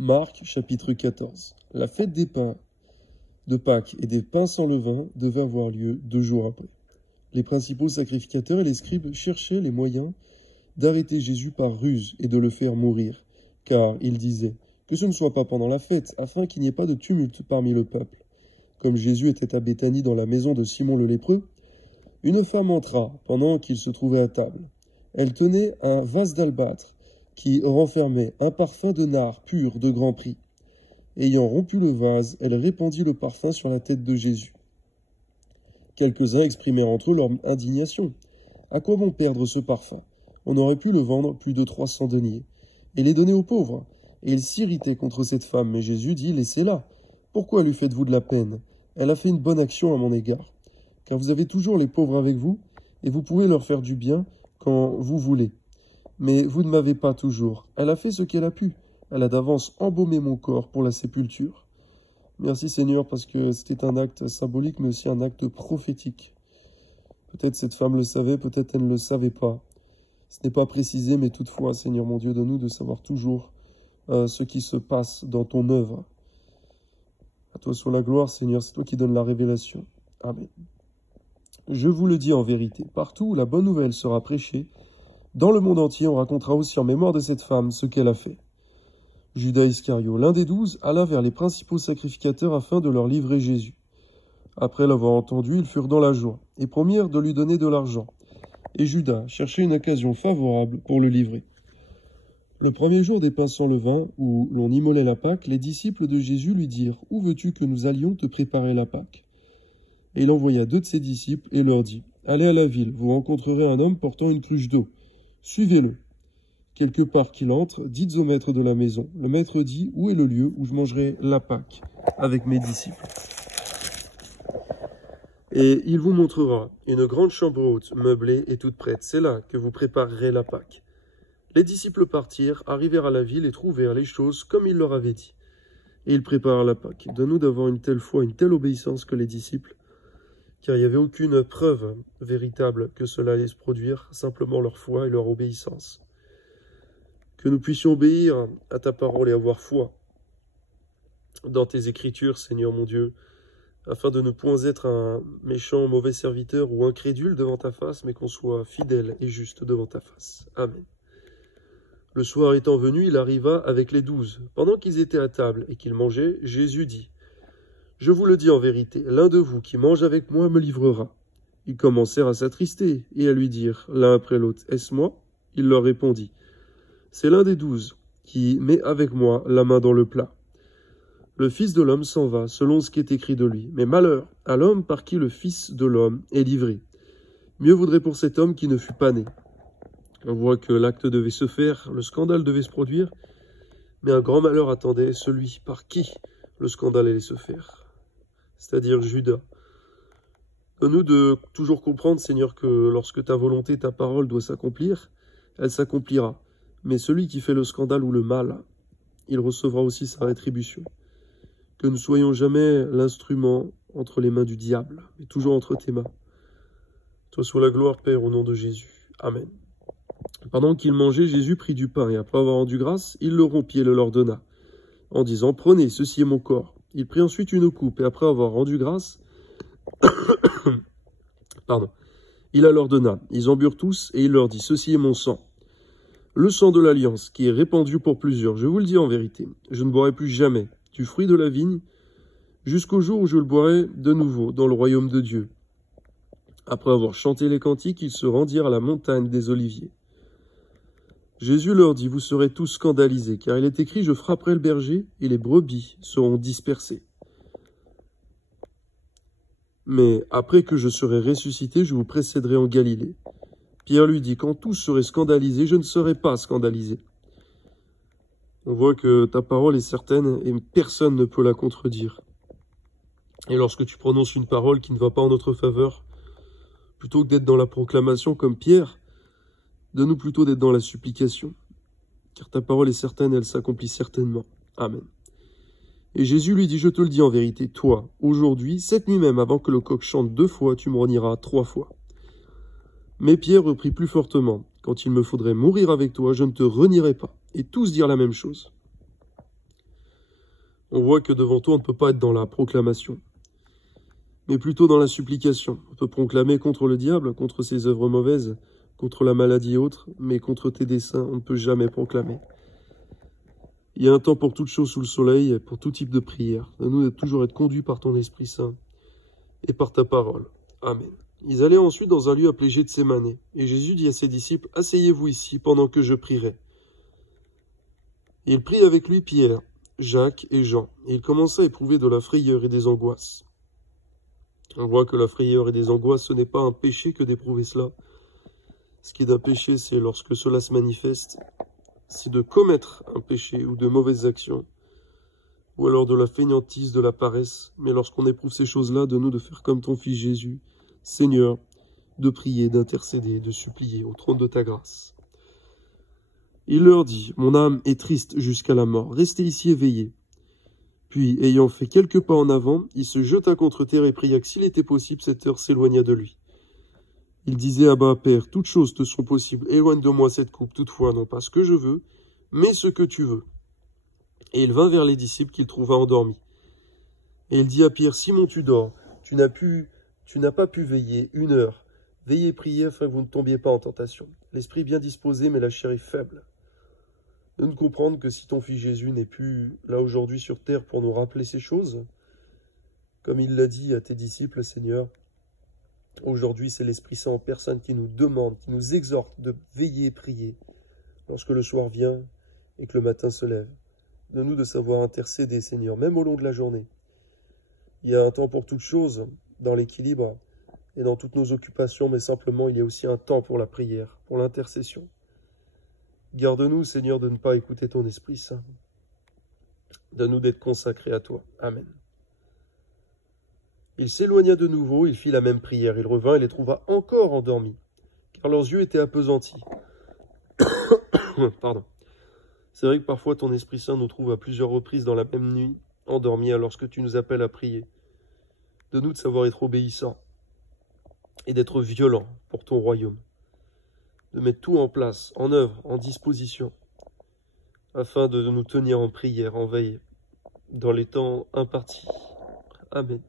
Marc, chapitre 14. La fête des pains de Pâques et des pains sans levain devait avoir lieu 2 jours après. Les principaux sacrificateurs et les scribes cherchaient les moyens d'arrêter Jésus par ruse et de le faire mourir, car ils disaient que ce ne soit pas pendant la fête, afin qu'il n'y ait pas de tumulte parmi le peuple. Comme Jésus était à Béthanie dans la maison de Simon le lépreux, une femme entra pendant qu'il se trouvait à table. Elle tenait un vase d'albâtre qui renfermait un parfum de nard pur de grand prix. Ayant rompu le vase, elle répandit le parfum sur la tête de Jésus. Quelques-uns exprimèrent entre eux leur indignation. À quoi bon perdre ce parfum? On aurait pu le vendre plus de 300 deniers et les donner aux pauvres. Et ils s'irritaient contre cette femme, mais Jésus dit, laissez-la. Pourquoi lui faites-vous de la peine? Elle a fait une bonne action à mon égard. Car vous avez toujours les pauvres avec vous, et vous pouvez leur faire du bien quand vous voulez. Mais vous ne m'avez pas toujours. Elle a fait ce qu'elle a pu. Elle a d'avance embaumé mon corps pour la sépulture. Merci Seigneur, parce que c'était un acte symbolique, mais aussi un acte prophétique. Peut-être cette femme le savait, peut-être elle ne le savait pas. Ce n'est pas précisé, mais toutefois, Seigneur mon Dieu, donne-nous de savoir toujours ce qui se passe dans ton œuvre. À toi soit la gloire, Seigneur, c'est toi qui donnes la révélation. Amen. Je vous le dis en vérité, partout où la bonne nouvelle sera prêchée, dans le monde entier, on racontera aussi en mémoire de cette femme ce qu'elle a fait. Judas Iscario, l'un des 12, alla vers les principaux sacrificateurs afin de leur livrer Jésus. Après l'avoir entendu, ils furent dans la joie et promirent de lui donner de l'argent. Et Judas cherchait une occasion favorable pour le livrer. Le premier jour des pains sans levain, où l'on immolait la Pâque, les disciples de Jésus lui dirent « Où veux-tu que nous allions te préparer la Pâque ?» Et il envoya 2 de ses disciples et leur dit « Allez à la ville, vous rencontrerez un homme portant une cruche d'eau. Suivez-le. Quelque part qu'il entre, dites au maître de la maison. Le maître dit, où est le lieu où je mangerai la Pâque avec mes disciples? Et il vous montrera une grande chambre haute, meublée et toute prête. C'est là que vous préparerez la Pâque. Les disciples partirent, arrivèrent à la ville et trouvèrent les choses comme il leur avait dit. Et ils préparèrent la Pâque. Donne-nous d'avoir une telle foi, une telle obéissance que les disciples, car il n'y avait aucune preuve véritable que cela allait se produire, simplement leur foi et leur obéissance. Que nous puissions obéir à ta parole et avoir foi dans tes écritures, Seigneur mon Dieu, afin de ne point être un méchant, mauvais serviteur ou incrédule devant ta face, mais qu'on soit fidèle et juste devant ta face. Amen. Le soir étant venu, il arriva avec les 12. Pendant qu'ils étaient à table et qu'ils mangeaient, Jésus dit, « Je vous le dis en vérité, l'un de vous qui mange avec moi me livrera. » Ils commencèrent à s'attrister et à lui dire, l'un après l'autre, « Est-ce moi ?» Il leur répondit, « C'est l'un des 12 qui met avec moi la main dans le plat. Le Fils de l'homme s'en va, selon ce qui est écrit de lui. Mais malheur à l'homme par qui le Fils de l'homme est livré. Mieux vaudrait pour cet homme qui ne fût pas né. » On voit que l'acte devait se faire, le scandale devait se produire, mais un grand malheur attendait celui par qui le scandale allait se faire, c'est-à-dire Judas. Donne-nous de toujours comprendre, Seigneur, que lorsque ta volonté, ta parole doit s'accomplir, elle s'accomplira. Mais celui qui fait le scandale ou le mal, il recevra aussi sa rétribution. Que nous ne soyons jamais l'instrument entre les mains du diable, mais toujours entre tes mains. Toi soit la gloire, Père, au nom de Jésus. Amen. Pendant qu'ils mangeaient, Jésus prit du pain, et après avoir rendu grâce, il le rompit et le leur donna, en disant, « Prenez, ceci est mon corps. » Il prit ensuite une coupe, et après avoir rendu grâce, il la leur donna. Ils en burent tous, et il leur dit, « Ceci est mon sang, le sang de l'alliance, qui est répandu pour plusieurs. Je vous le dis en vérité, je ne boirai plus jamais du fruit de la vigne, jusqu'au jour où je le boirai de nouveau dans le royaume de Dieu. » Après avoir chanté les cantiques, ils se rendirent à la montagne des Oliviers. Jésus leur dit, « Vous serez tous scandalisés, car il est écrit, je frapperai le berger, et les brebis seront dispersées. Mais après que je serai ressuscité, je vous précéderai en Galilée. » Pierre lui dit, « Quand tous seraient scandalisés, je ne serai pas scandalisé. » On voit que ta parole est certaine et personne ne peut la contredire. Et lorsque tu prononces une parole qui ne va pas en notre faveur, plutôt que d'être dans la proclamation comme Pierre, donne-nous plutôt d'être dans la supplication. Car ta parole est certaine, elle s'accomplit certainement. Amen. Et Jésus lui dit, « Je te le dis en vérité, toi, aujourd'hui, cette nuit même, avant que le coq chante 2 fois, tu me renieras 3 fois. » Mais Pierre reprit plus fortement, « Quand il me faudrait mourir avec toi, je ne te renierai pas. » Et tous dirent la même chose. On voit que devant toi, on ne peut pas être dans la proclamation, mais plutôt dans la supplication. On peut proclamer contre le diable, contre ses œuvres mauvaises, contre la maladie et autres, mais contre tes desseins, on ne peut jamais proclamer. Il y a un temps pour toute chose sous le soleil, pour tout type de prière. À nous de toujours être conduits par ton Esprit Saint et par ta parole. Amen. Ils allaient ensuite dans un lieu appelé Gethsémane, et Jésus dit à ses disciples, « Asseyez-vous ici pendant que je prierai. » Et il prit avec lui Pierre, Jacques et Jean, et il commença à éprouver de la frayeur et des angoisses. On voit que la frayeur et des angoisses, ce n'est pas un péché que d'éprouver cela. Ce qui est un péché, c'est lorsque cela se manifeste, c'est de commettre un péché ou de mauvaises actions, ou alors de la fainéantise, de la paresse. Mais lorsqu'on éprouve ces choses-là, de nous de faire comme ton Fils Jésus, Seigneur, de prier, d'intercéder, de supplier au trône de ta grâce. Il leur dit, « Mon âme est triste jusqu'à la mort, restez ici éveillés. » Puis, ayant fait quelques pas en avant, il se jeta contre terre et pria que s'il était possible, cette heure s'éloigna de lui. Il disait, « Abba, Père, toutes choses te sont possibles, éloigne de moi cette coupe, toutefois, non pas ce que je veux, mais ce que tu veux. » Et il vint vers les disciples qu'il trouva endormis. Et il dit à Pierre, « Simon, tu dors, tu n'as pas pu veiller 1 heure. Veillez et priez afin que vous ne tombiez pas en tentation. L'esprit est bien disposé, mais la chair est faible. » De nous comprendre que si ton Fils Jésus n'est plus là aujourd'hui sur terre pour nous rappeler ces choses, comme il l'a dit à tes disciples, Seigneur, aujourd'hui c'est l'Esprit Saint en personne qui nous demande, qui nous exhorte de veiller et prier lorsque le soir vient et que le matin se lève. De nous de savoir intercéder, Seigneur, même au long de la journée. Il y a un temps pour toutes choses, dans l'équilibre et dans toutes nos occupations, mais simplement il y a aussi un temps pour la prière, pour l'intercession. Garde-nous, Seigneur, de ne pas écouter ton Esprit Saint. Donne-nous d'être consacrés à toi. Amen. Il s'éloigna de nouveau, il fit la même prière. Il revint et les trouva encore endormis, car leurs yeux étaient appesantis. Pardon. C'est vrai que parfois ton Esprit Saint nous trouve à plusieurs reprises dans la même nuit, endormis, alors que tu nous appelles à prier. Donne-nous de savoir être obéissants et d'être violents pour ton royaume. De mettre tout en place, en œuvre, en disposition, afin de nous tenir en prière, en veille, dans les temps impartis. Amen.